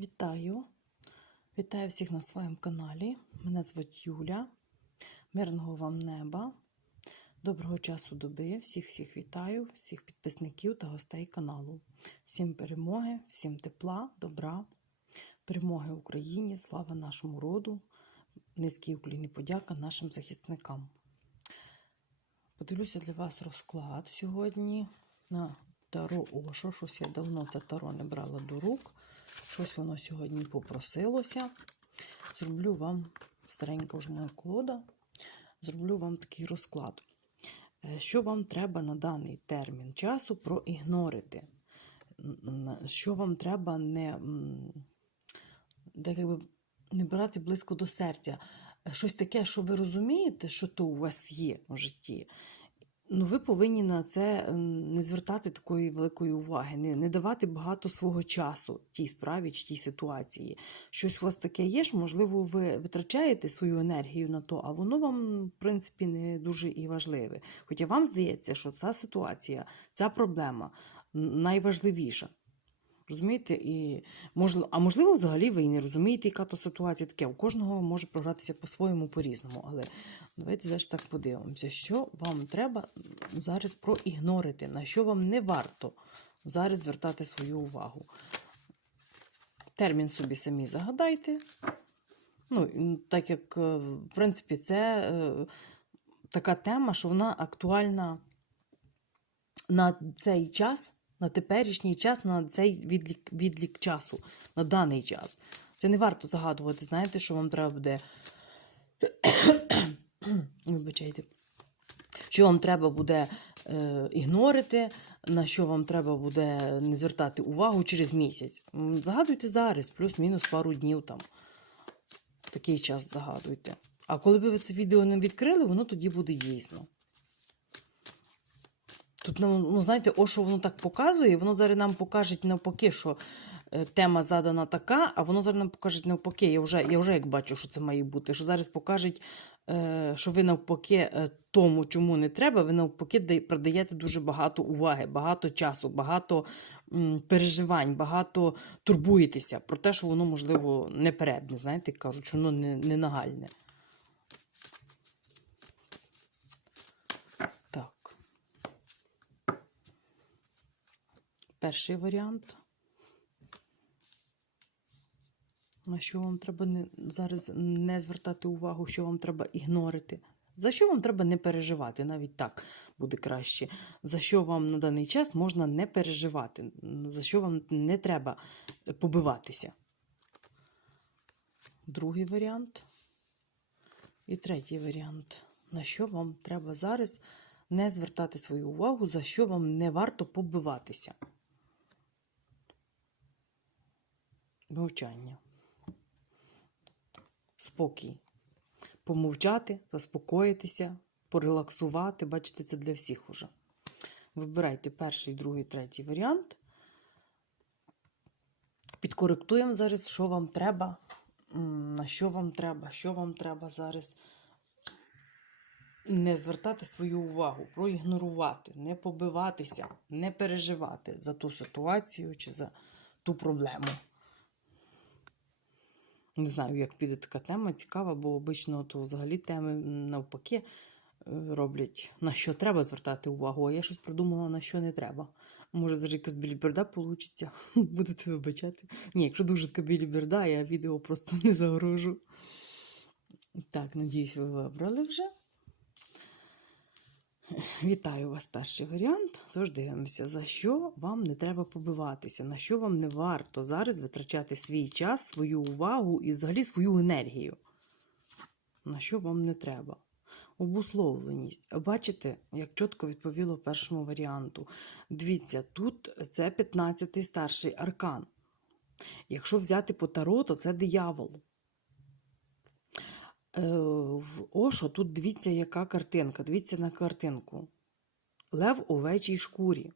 Вітаю! Вітаю всіх на своєму каналі. Мене звуть Юля. Мирного вам неба. Доброго часу доби. Всіх всіх вітаю, всіх підписників та гостей каналу. Всім перемоги, всім тепла, добра, перемоги Україні, слава нашому роду, низький уклін і подяка нашим захисникам. Подивлюся для вас розклад сьогодні на Таро Ошо. Щось я давно це таро не брала до рук. Щось воно сьогодні попросилося. Зроблю вам старенька вже моя колода. Зроблю вам такий розклад. Е, Що вам треба на даний термін часу проігнорити? Що вам треба не, так якби, не брати близько до серця? Е, Щось таке, що ви розумієте, що то у вас є в житті. Ну, ви повинні на це не звертати такої великої уваги, не, не давати багато свого часу тій справі чи тій ситуації. Щось у вас таке є, ж, можливо, ви витрачаєте свою енергію на то, а воно вам, в принципі, не дуже і важливе. Хоча вам здається, що ця ситуація, ця проблема найважливіша. Розумієте? І можливо, а можливо, взагалі ви і не розумієте, яка то ситуація таке. У кожного може програтися по-своєму, по-різному. Але давайте зараз так подивимося, що вам треба зараз проігнорити, на що вам не варто зараз звертати свою увагу. Термін собі самі загадайте. Ну, так як, е, в принципі, це е, така тема, що вона актуальна на цей час, на теперішній час, на цей відлік, відлік часу, на даний час. Це не варто загадувати, знаєте, що вам треба буде. Вибачайте. Що вам треба буде е, ігнорити, на що вам треба буде не звертати увагу через місяць. Загадуйте зараз, плюс-мінус пару днів там. Такий час загадуйте. А коли б ви це відео не відкрили, воно тоді буде дійсно. Тут, ну, ну знаєте, о, що воно так показує, воно зараз нам покаже навпаки, що е, тема задана така, а воно зараз нам покаже навпаки. Я вже, я вже як бачу, що це має бути. Що зараз покажуть, е, що ви навпаки е, тому, чому не треба, ви навпаки продаєте дуже багато уваги, багато часу, багато переживань, багато турбуєтеся про те, що воно, можливо, не передне. Знаєте, кажуть, що воно не, не нагальне. Так. Перший варіант. На що вам треба не, зараз не звертати увагу, що вам треба ігнорити. За що вам треба не переживати, навіть так буде краще. За що вам на даний час можна не переживати, за що вам не треба побиватися. Другий варіант. І третій варіант. На що вам треба зараз не звертати свою увагу, за що вам не варто побиватися. Мовчання. Спокій. Помовчати, заспокоїтися, порелаксувати. Бачите, це для всіх уже. Вибирайте перший, другий, третій варіант. Підкоректуємо зараз, що вам треба, на що вам треба, що вам треба зараз не звертати свою увагу, проігнорувати, не побиватися, не переживати за ту ситуацію чи за ту проблему. Не знаю, як піде така тема, цікава, бо обично то взагалі теми навпаки е, роблять, на що треба звертати увагу, а я щось придумала, на що не треба. Може, зараз якась біліберда вийде, будете вибачати. Ні, якщо дуже така біліберда, я відео просто не загрожу. Так, надіюсь, ви вибрали вже. Вітаю вас, перший варіант. Тож дивимося, за що вам не треба побиватися, на що вам не варто зараз витрачати свій час, свою увагу і взагалі свою енергію. На що вам не треба? Обусловленість. Бачите, як чітко відповіло першому варіанту. Дивіться, тут це 15-й старший аркан. Якщо взяти по таро, то це диявол. Е, в Ошо тут дивіться, яка картинка. Дивіться на картинку. Лев у овечій шкурі.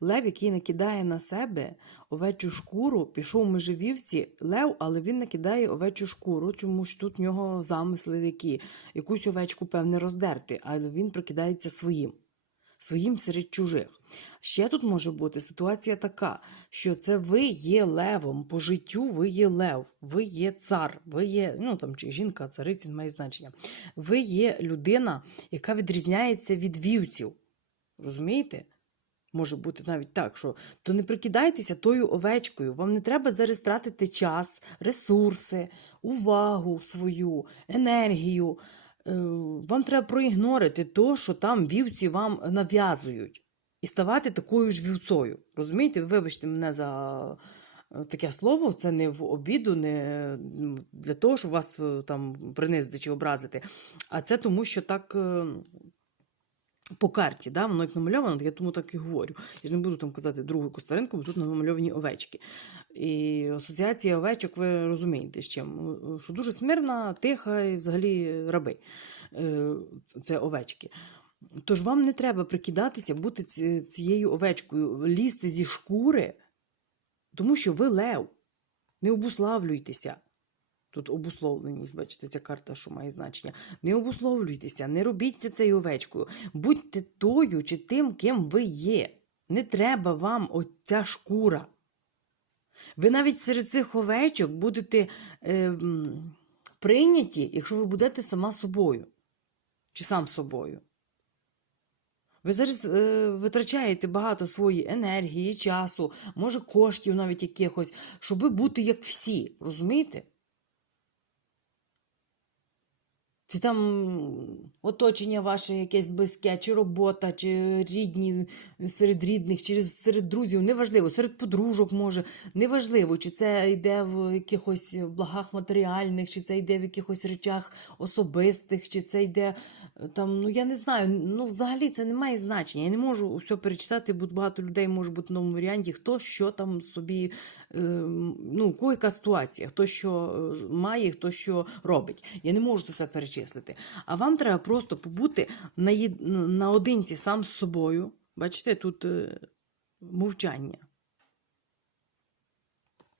Лев, який накидає на себе овечу шкуру, пішов в межевівці лев, але він накидає овечу шкуру, тому що тут в нього замисли які. Якусь овечку, певне, роздерти, але він прикидається своїм. Своїм серед чужих. Ще тут може бути ситуація така, що це ви є левом, по життю ви є лев, ви є цар, ви є, ну там чи жінка, цариця не має значення. Ви є людина, яка відрізняється від вівців. Розумієте? Може бути навіть так, що то не прикидайтеся тою овечкою. Вам не треба зараз тратити час, ресурси, увагу свою, енергію. Е, Вам треба проігнорити то, що там вівці вам нав'язують, і ставати такою ж вівцою. Розумієте? Вибачте мене за е, таке слово, це не в обіду, не для того, щоб вас е, там принизити чи образити. А це тому, що так. По карті, да, воно як намальовано, я тому так і говорю. Я ж не буду там казати другу костаринку, бо тут намальовані овечки. І асоціація овечок, ви розумієте, з чим? Що дуже смирна, тиха і взагалі раби. Е, Це овечки. Тож вам не треба прикидатися, бути цією овечкою, лізти зі шкури, тому що ви лев. Не обуславлюйтеся. Тут обусловленість, бачите, ця карта, що має значення. Не обусловлюйтеся, не робіть це цією овечкою. Будьте тою чи тим, ким ви є. Не треба вам оця шкура. Ви навіть серед цих овечок будете е, прийняті, якщо ви будете сама собою чи сам собою. Ви зараз е, витрачаєте багато своєї енергії, часу, може коштів навіть якихось, щоб бути як всі, розумієте? Чи там оточення ваше якесь близьке, чи робота, чи рідні серед рідних, чи серед друзів, неважливо, серед подружок може, неважливо, чи це йде в якихось благах матеріальних, чи це йде в якихось речах особистих, чи це йде е, там, ну я не знаю, ну взагалі це не має значення. Я не можу все перечитати, бо багато людей може бути в новому варіанті, хто що там собі, е, ну, яка ситуація, хто що е, має, хто що робить. Я не можу це все перечислити. А вам треба просто побути наодинці сам з собою. Бачите, тут е, мовчання.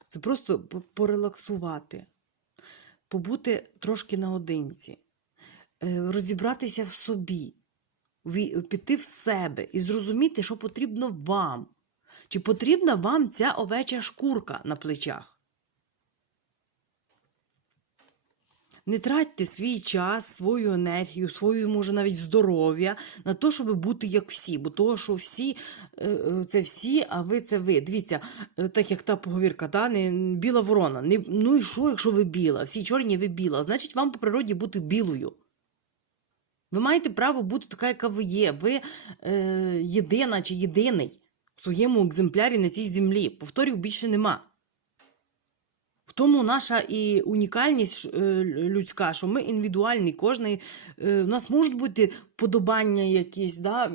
Це просто порелаксувати, побути трошки наодинці, е, розібратися в собі, піти в себе і зрозуміти, що потрібно вам. Чи потрібна вам ця овеча шкурка на плечах? Не тратьте свій час, свою енергію, свою, може, навіть здоров'я на те, щоб бути як всі. Бо того, що всі е, е, це всі, а ви це ви. Дивіться, е, так як та поговірка, да, не, біла ворона. Не, ну і що, якщо ви біла? Всі чорні, ви біла. Значить, вам по природі бути білою. Ви маєте право бути така, яка ви є. Ви е, єдина чи єдиний в своєму екземплярі на цій землі. Повторів більше нема. Тому наша і унікальність е, людська, що ми індивідуальні, кожний. е, У нас можуть бути вподобання якісь, да,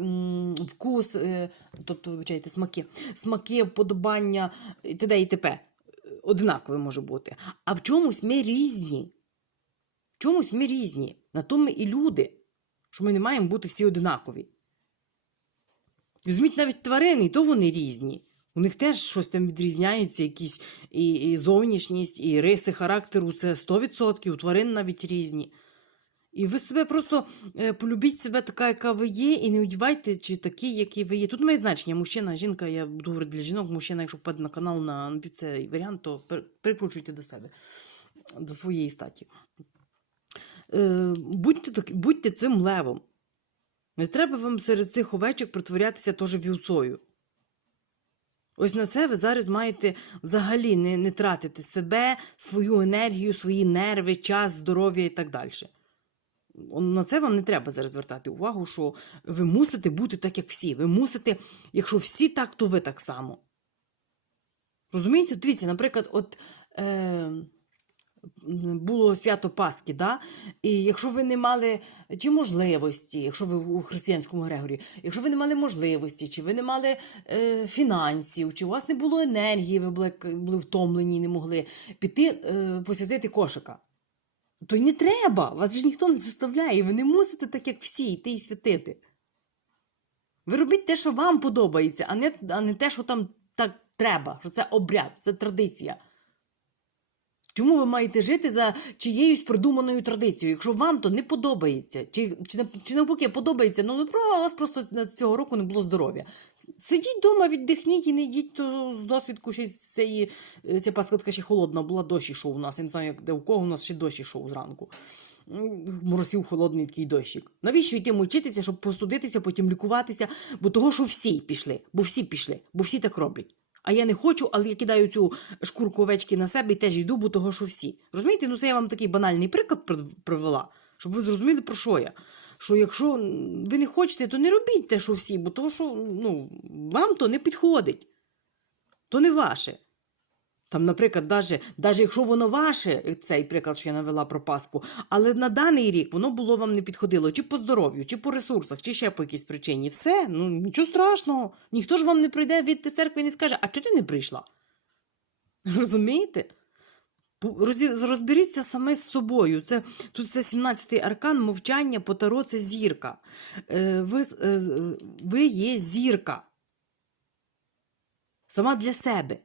вкус, е, тобто, вибачайте, смаки, смаки, вподобання і т.д. і т.п. Е, може бути. А в чомусь ми різні. В чомусь ми різні. На то ми і люди, що ми не маємо бути всі одинакові. Візьміть навіть тварини, і то вони різні. У них теж щось там відрізняється, якісь і, і зовнішність, і риси характеру це 100%, у тварин навіть різні. І ви себе просто е, полюбіть себе така, яка ви є, і не одівайте, чи такий, який ви є. Тут має значення мужчина, жінка, я буду говорити для жінок, мужчина, якщо впаде на канал на цей варіант, то перекручуйте до себе, до своєї статі. Е, будьте, будьте цим левом. Не треба вам серед цих овечок притворятися теж вівцою. Ось на це ви зараз маєте взагалі не, не тратити себе, свою енергію, свої нерви, час, здоров'я і так далі. На це вам не треба зараз звертати увагу, що ви мусите бути так, як всі. Ви мусите, якщо всі так, то ви так само. Розумієте? Дивіться, наприклад, от е, було свято Пасхи, да? і якщо ви не мали чи можливості, якщо ви у християнському Грегорі, якщо ви не мали можливості, чи ви не мали е, фінансів, чи у вас не було енергії, ви були, були втомлені і не могли піти е, посвятити кошика. То не треба, вас ж ніхто не заставляє, ви не мусите так, як всі, йти і святити. Ви робіть те, що вам подобається, а не, а не те, що там так треба, що це обряд, це традиція. Чому ви маєте жити за чиєюсь придуманою традицією, якщо вам то не подобається, чи, чи, чи навпаки подобається, ну права, у вас просто на цього року не було здоров'я. Сидіть вдома, віддихніть і не йдіть то з досвідку, ще цієї, е, ця паскотка ще холодна була, дощ ішов у нас. Я не знаю, як де у кого у нас ще дощ ішов зранку. Моросів холодний такий дощик. Навіщо йти мучитися, щоб постудитися, потім лікуватися? Бо того, що всі пішли, бо всі пішли, бо всі так роблять. А я не хочу, але я кидаю цю шкурку овечки на себе і теж йду, бо того, що всі. Розумієте? Ну це я вам такий банальний приклад привела, щоб ви зрозуміли, про що я. Що якщо ви не хочете, то не робіть те, що всі, бо того, що ну, вам то не підходить. То не ваше. Там, наприклад, даже, даже якщо воно ваше, цей приклад, що я навела про Пасху, але на даний рік воно було вам не підходило чи по здоров'ю, чи по ресурсах, чи ще по якійсь причині. Все, ну нічого страшного. Ніхто ж вам не прийде від церкви і не скаже, а чого ти не прийшла? Розумієте? Розберіться саме з собою. Це, тут це 17-й аркан, мовчання, по таро це зірка. Е, ви, е, ви є зірка. Сама для себе.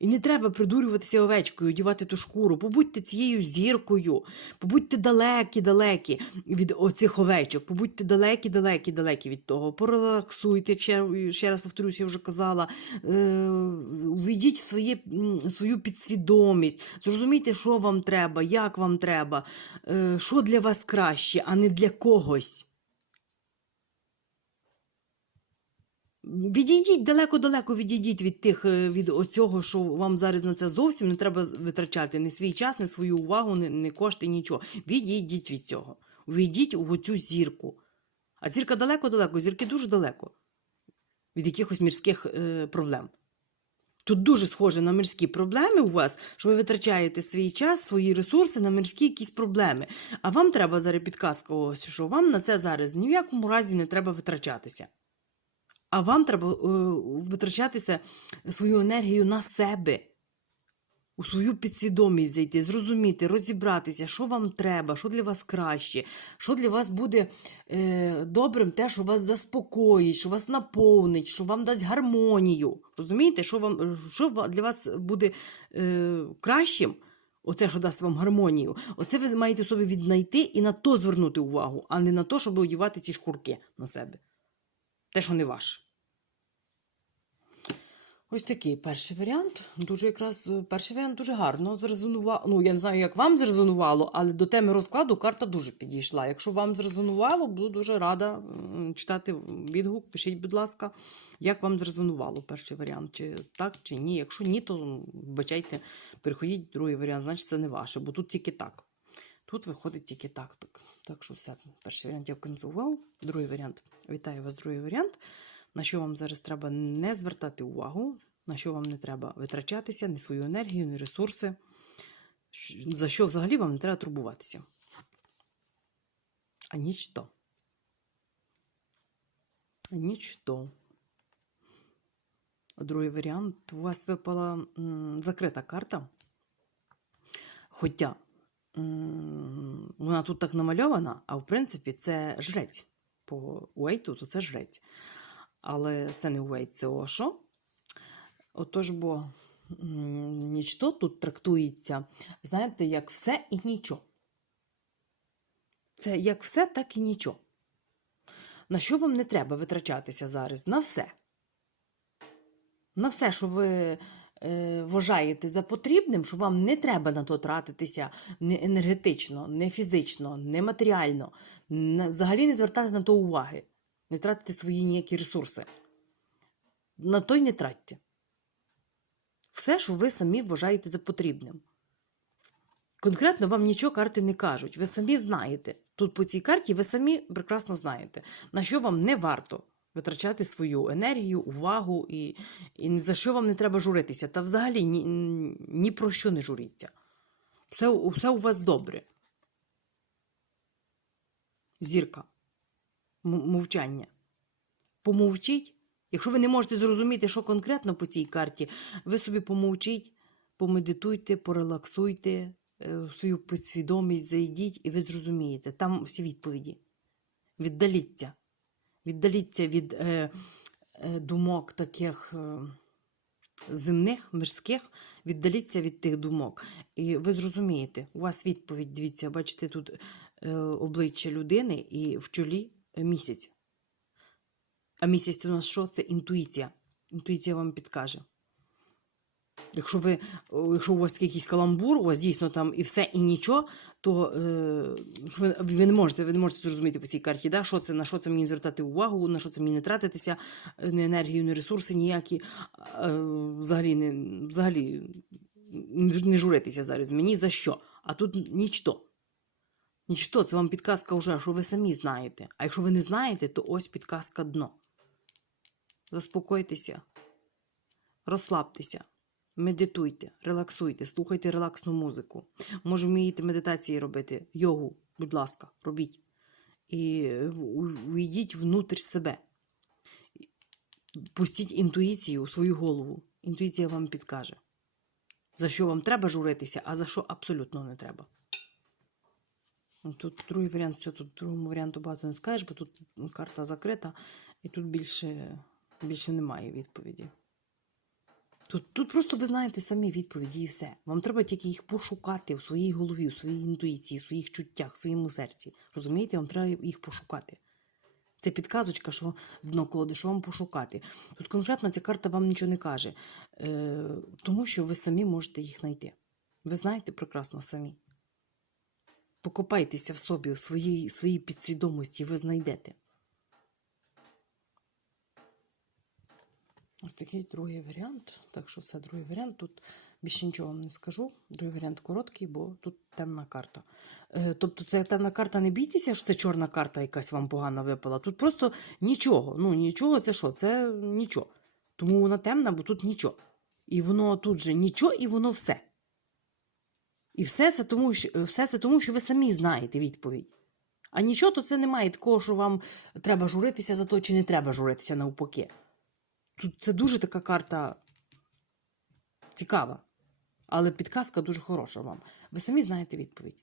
І не треба придурюватися овечкою, одівати ту шкуру. Побудьте цією зіркою, побудьте далекі-далекі від оцих овечок, побудьте далекі-далекі-далекі від того. Порелаксуйте, ще, ще раз повторюся, я вже казала. Е, Введіть в своє, свою підсвідомість, зрозумійте, що вам треба, як вам треба, е, що для вас краще, а не для когось. Відійдіть далеко-далеко, відійдіть від тих е, від оцього, що вам зараз на це зовсім не треба витрачати ні свій час, ні свою увагу, ні, ні кошти, нічого. Відійдіть від цього. Увійдіть у цю зірку. А зірка далеко-далеко, зірки дуже далеко від якихось мірських е, проблем. Тут дуже схоже на мирські проблеми у вас, що ви витрачаєте свій час, свої ресурси на мирські якісь проблеми. А вам треба зараз підказка, ось, що вам на це зараз ні в якому разі не треба витрачатися. А вам треба е, витрачатися свою енергію на себе, у свою підсвідомість зайти, зрозуміти, розібратися, що вам треба, що для вас краще, що для вас буде е, добрим, те, що вас заспокоїть, що вас наповнить, що вам дасть гармонію. Розумієте, що, вам, що для вас буде е, кращим? Оце, що дасть вам гармонію, оце ви маєте собі віднайти і на то звернути увагу, а не на те, щоб одягати ці шкурки на себе те, що не ваше. Ось такий перший варіант. Дуже якраз е, перший варіант дуже гарно зрезонував. Ну, я не знаю, як вам зрезонувало, але до теми розкладу карта дуже підійшла. Якщо вам зрезонувало, буду дуже рада читати відгук. Пишіть, будь ласка, як вам зрезонувало перший варіант, чи так, чи ні. Якщо ні, то м, вибачайте, переходіть другий варіант, значить це не ваше, бо тут тільки так. Тут виходить тільки так. Так, що все. Перший варіант я консував. Другий варіант. Вітаю вас, другий варіант. На що вам зараз треба не звертати увагу, на що вам не треба витрачатися, ні свою енергію, ні ресурси. За що взагалі вам не треба турбуватися. А нічто. Нічто. Другий варіант. У вас випала м, закрита карта. Хоча вона тут так намальована, а в принципі це жрець. По Уейту то це жрець. Але це не Уейт, це Ошо. Отож, бо нічто тут трактується, знаєте, як все і нічого. Це як все, так і нічого. На що вам не треба витрачатися зараз? На все. На все, що ви вважаєте за потрібним, що вам не треба на то тратитися не енергетично, не фізично, не матеріально, взагалі не звертати на то уваги, не тратити свої ніякі ресурси. На то й не тратьте. Все, що ви самі вважаєте за потрібним. Конкретно вам нічого карти не кажуть. Ви самі знаєте. Тут по цій карті ви самі прекрасно знаєте, на що вам не варто витрачати свою енергію, увагу і, і за що вам не треба журитися. Та взагалі ні, ні про що не журіться. Все, все у вас добре. Зірка. Мовчання. Помовчіть. Якщо ви не можете зрозуміти, що конкретно по цій карті, ви собі помовчіть, помедитуйте, порелаксуйте, е, свою підсвідомість зайдіть, і ви зрозумієте. Там всі відповіді. Віддаліться. Віддаліться від е, е, думок таких е, земних, мирських, віддаліться від тих думок. І ви зрозумієте, у вас відповідь, дивіться, бачите, тут е, обличчя людини і в чолі е, місяць. А місяць у нас що? Це інтуїція. Інтуїція вам підкаже. Якщо ви, якщо у вас якийсь каламбур, у вас дійсно там і все, і нічого, то е, ви, ви не можете, ви не можете зрозуміти по цій карті, да? що це, на що це мені звертати увагу, на що це мені не тратитися, е, ні енергію, ні ресурси ніякі. Е, взагалі, не, взагалі не не журитися зараз. Мені за що? А тут нічто. Нічто, це вам підказка вже, що ви самі знаєте. А якщо ви не знаєте, то ось підказка дно. Заспокойтеся, розслабтеся, медитуйте, релаксуйте, слухайте релаксну музику. Може, вмієте медитації робити, йогу, будь ласка, робіть. І в- увійдіть внутрь себе. Пустіть інтуїцію у свою голову. Інтуїція вам підкаже, за що вам треба журитися, а за що абсолютно не треба. Ну, Тут другий варіант, все, тут другому варіанту багато не скажеш, бо тут карта закрита, і тут більше, більше немає відповіді. Тут, тут просто ви знаєте самі відповіді і все. Вам треба тільки їх пошукати в своїй голові, у своїй інтуїції, в своїх чуттях, в своєму серці. Розумієте, вам треба їх пошукати. Це підказочка, що дно колоди, що вам пошукати. Тут конкретно ця карта вам нічого не каже, е, тому що ви самі можете їх знайти. Ви знаєте прекрасно самі. Покопайтеся в собі, в своїй, своїй підсвідомості, ви знайдете. Ось такий другий варіант. Так що це другий варіант. Тут більше нічого вам не скажу. Другий варіант короткий, бо тут темна карта. Е, тобто, це темна карта, не бійтеся, що це чорна карта якась вам погана випала. Тут просто нічого. Ну, нічого, це що? Це нічого. Тому вона темна, бо тут нічого. І воно тут же нічого, і воно все. І все це тому, що, все це тому, що ви самі знаєте відповідь. А нічого, то це немає такого, що вам треба журитися за то, чи не треба журитися навпаки. Тут це дуже така карта цікава, але підказка дуже хороша вам. Ви самі знаєте відповідь.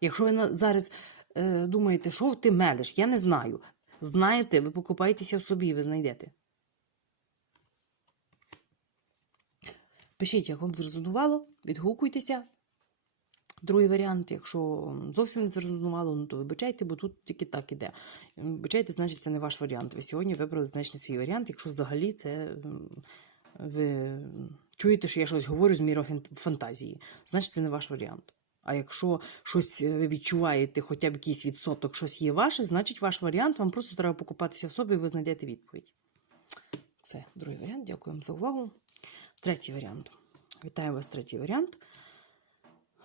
Якщо ви зараз е, думаєте, що ти мелиш, я не знаю. Знаєте, ви покупаєтеся в собі ви знайдете. Пишіть, як вам зрезонувало, відгукуйтеся. Другий варіант, якщо зовсім не зрозуміло, ну то вибачайте, бо тут тільки так іде. Вибачайте, значить, це не ваш варіант. Ви сьогодні вибрали значно свій варіант, якщо взагалі це ви чуєте, що я щось говорю з міру фантазії, значить це не ваш варіант. А якщо щось е, ви відчуваєте, хоча б якийсь відсоток, щось є ваше, значить ваш варіант, вам просто треба покопатися в собі, і ви знайдете відповідь. Це другий варіант. Дякую вам за увагу. Третій варіант. Вітаю вас, третій варіант.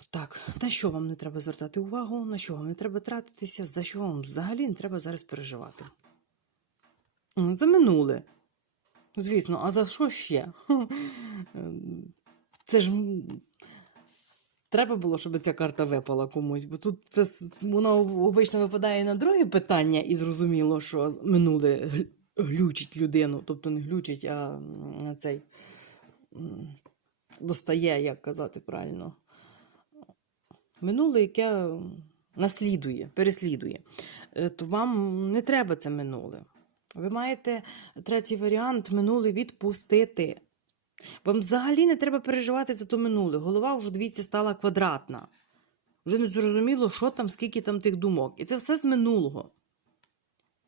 Так, на що вам не треба звертати увагу, на що вам не треба тратитися, за що вам взагалі не треба зараз переживати? За минуле. Звісно, а за що ще? Ем, Це ж треба було, щоб ця карта випала комусь, бо тут це воно обично випадає на друге питання, і зрозуміло, що минуле глючить людину. Тобто не глючить, а цей достає, як казати правильно минуле, яке наслідує, переслідує, е, то вам не треба це минуле. Ви маєте третій варіант минуле відпустити. Вам взагалі не треба переживати за то минуле. Голова вже, дивіться, стала квадратна. Вже не зрозуміло, що там, скільки там тих думок. І це все з минулого.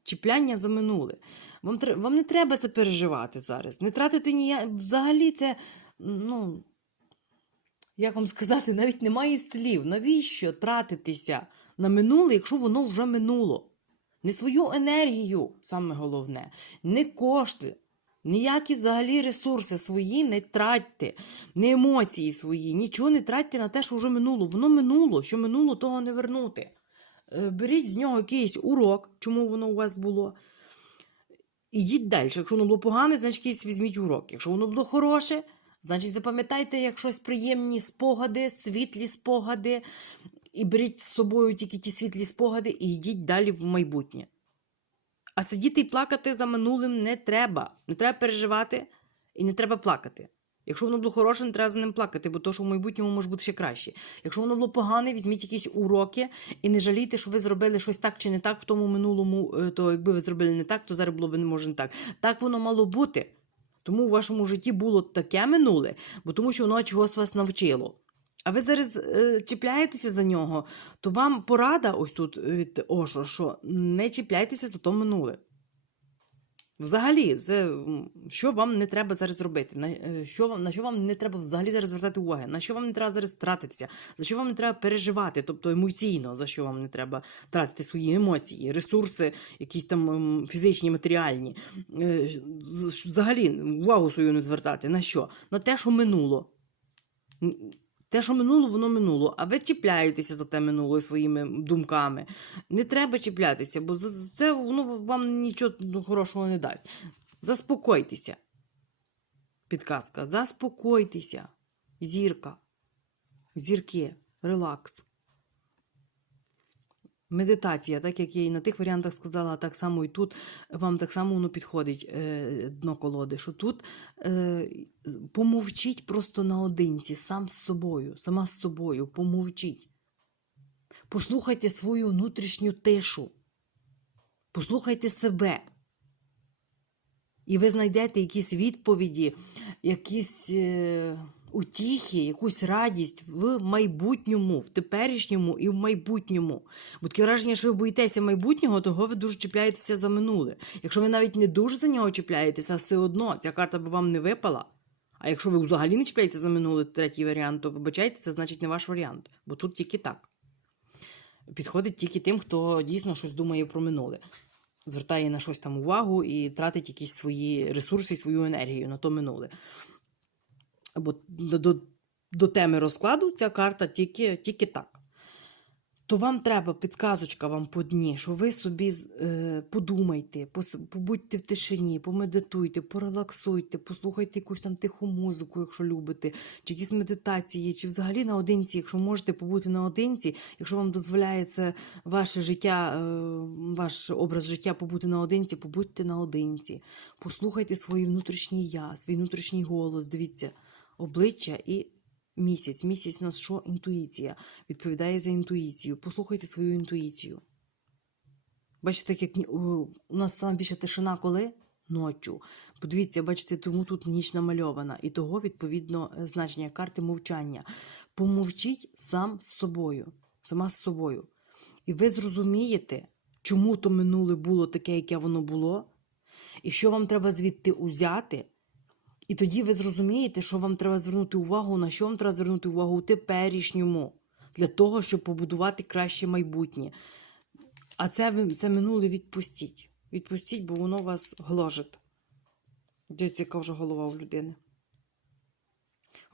Чіпляння за минуле. Вам, вам не треба це переживати зараз. Не тратити ніяк. Взагалі це, ну, як вам сказати, навіть немає слів. Навіщо тратитися на минуле, якщо воно вже минуло? Не свою енергію, саме головне, не кошти, ніякі взагалі ресурси свої не тратьте, не емоції свої, нічого не тратьте на те, що вже минуло. Воно минуло, що минуло, того не вернути. Е, Беріть з нього якийсь урок, чому воно у вас було. Ідіть далі. Якщо воно було погане, значить якийсь візьміть урок. Якщо воно було хороше, значить запам'ятайте як щось приємні спогади, світлі спогади, і беріть з собою тільки ті світлі спогади і йдіть далі в майбутнє. А сидіти і плакати за минулим не треба. Не треба переживати і не треба плакати. Якщо воно було хороше, не треба за ним плакати, бо то, що в майбутньому може бути ще краще. Якщо воно було погане, візьміть якісь уроки і не жалійте, що ви зробили щось так чи не так в тому минулому, е, то якби ви зробили не так, то зараз було б не може не так. Так воно мало бути. Тому у вашому житті було таке минуле, бо тому що воно чогось вас навчило. А ви зараз е, чіпляєтеся за нього, то вам порада ось тут від Ошо, що не чіпляйтеся за то минуле. Взагалі, це, що вам не треба зараз робити? На е, що, на що вам не треба взагалі зараз звертати уваги? На що вам не треба зараз тратитися? За що вам не треба переживати? Тобто емоційно, за що вам не треба тратити свої емоції, ресурси, якісь там ем, фізичні, матеріальні. Е, Взагалі, увагу свою не звертати. На що? На те, що минуло. Те, що минуло, воно минуло, а ви чіпляєтеся за те минуле своїми думками. Не треба чіплятися, бо це воно вам нічого ну, хорошого не дасть. Заспокойтеся. Підказка. Заспокойтеся. Зірка. Зірки. Релакс. Медитація, так як я і на тих варіантах сказала, так само і тут вам так само воно підходить е, дно колоди, що тут е, помовчіть просто наодинці, сам з собою, сама з собою, помовчіть. Послухайте свою внутрішню тишу. Послухайте себе. І ви знайдете якісь відповіді, якісь е, утіхи, якусь радість в майбутньому, в теперішньому і в майбутньому. Бо таке враження, що ви боїтеся майбутнього, того ви дуже чіпляєтеся за минуле. Якщо ви навіть не дуже за нього чіпляєтеся, все одно ця карта би вам не випала. А якщо ви взагалі не чіпляєтеся за минуле, третій варіант, то вибачайте, це значить не ваш варіант. Бо тут тільки так. Підходить тільки тим, хто дійсно щось думає про минуле. Звертає на щось там увагу і тратить якісь свої ресурси і свою енергію на то минуле. Бо до, до, теми розкладу ця карта тільки, тільки так. То вам треба підказочка вам по дні, що ви собі е, подумайте, побудьте в тишині, помедитуйте, порелаксуйте, послухайте якусь там тиху музику, якщо любите, чи якісь медитації, чи взагалі наодинці, якщо можете побути наодинці, якщо вам дозволяє це ваше життя, е, ваш образ життя побути наодинці, побудьте наодинці. Послухайте свої внутрішні я, свій внутрішній голос, дивіться, обличчя і місяць. Місяць у нас що? Інтуїція. Відповідає за інтуїцію. Послухайте свою інтуїцію. Бачите, як у нас саме більше тишина коли? Ночу. Подивіться, бачите, тому тут ніч намальована. І того, відповідно, е, значення карти мовчання. Помовчіть сам з собою, сама з собою. І ви зрозумієте, чому то минуле було таке, яке воно було, і що вам треба звідти узяти. І тоді ви зрозумієте, що вам треба звернути увагу, на що вам треба звернути увагу у теперішньому, для того, щоб побудувати краще майбутнє. А це, це минуле відпустіть. Відпустіть, бо воно вас гложить. Дивіться, яка вже голова у людини.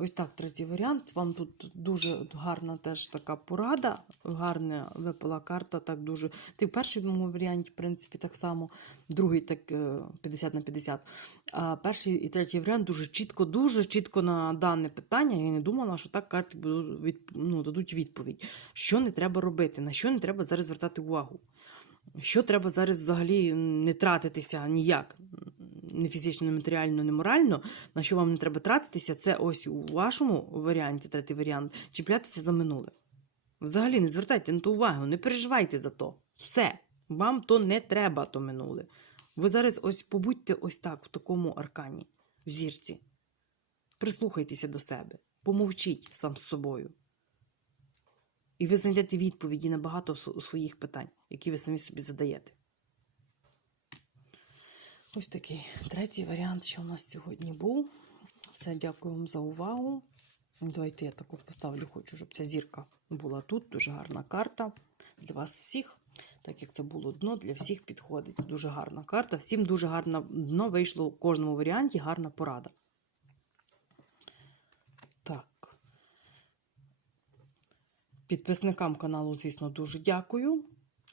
Ось так, третій варіант. Вам тут дуже гарна теж така порада. Гарна випала карта, так дуже. Ти в першому варіанті, в принципі, так само, другий так е, 50 на 50. А перший і третій варіант дуже чітко, дуже чітко на дане питання. Я не думала, що так карти від, ну, дадуть відповідь. Що не треба робити, на що не треба зараз звертати увагу. Що треба зараз взагалі не тратитися ніяк, не фізично, не матеріально, не морально, на що вам не треба тратитися, це ось у вашому варіанті, третій варіант, чіплятися за минуле. Взагалі не звертайте на то увагу, не переживайте за то. Все, вам то не треба, то минуле. Ви зараз ось побудьте ось так, в такому аркані, в зірці. Прислухайтеся до себе, помовчіть сам з собою. І ви знайдете відповіді на багато своїх питань, які ви самі собі задаєте. Ось такий третій варіант, що у нас сьогодні був. Все, дякую вам за увагу. Давайте я таку поставлю, хочу, щоб ця зірка була тут. Дуже гарна карта для вас всіх. Так як це було дно, для всіх підходить. Дуже гарна карта. Всім дуже гарне дно вийшло у кожному варіанті, гарна порада. Так. Підписникам каналу, звісно, дуже дякую,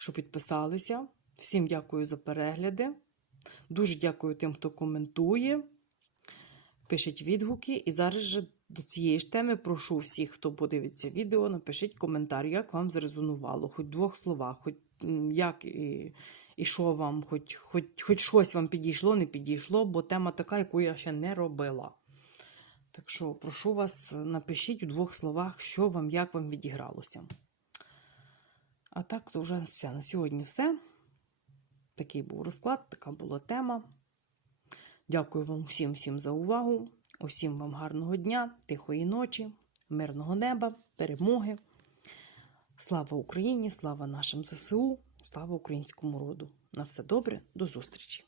що підписалися. Всім дякую за перегляди. Дуже дякую тим, хто коментує, пишіть відгуки. І зараз же до цієї ж теми прошу всіх, хто подивиться відео, напишіть коментар, як вам зрезонувало, хоч в двох словах, хоч як і, і що вам, хоч, хоч, хоч щось вам підійшло, не підійшло, бо тема така, яку я ще не робила. Так що прошу вас, напишіть у двох словах, що вам, як вам відігралося. А так, то вже все. На сьогодні все. Такий був розклад, така була тема. Дякую вам всім всім за увагу. Усім вам гарного дня, тихої ночі, мирного неба, перемоги. Слава Україні, слава нашим ЗСУ, слава українському роду. На все добре, до зустрічі!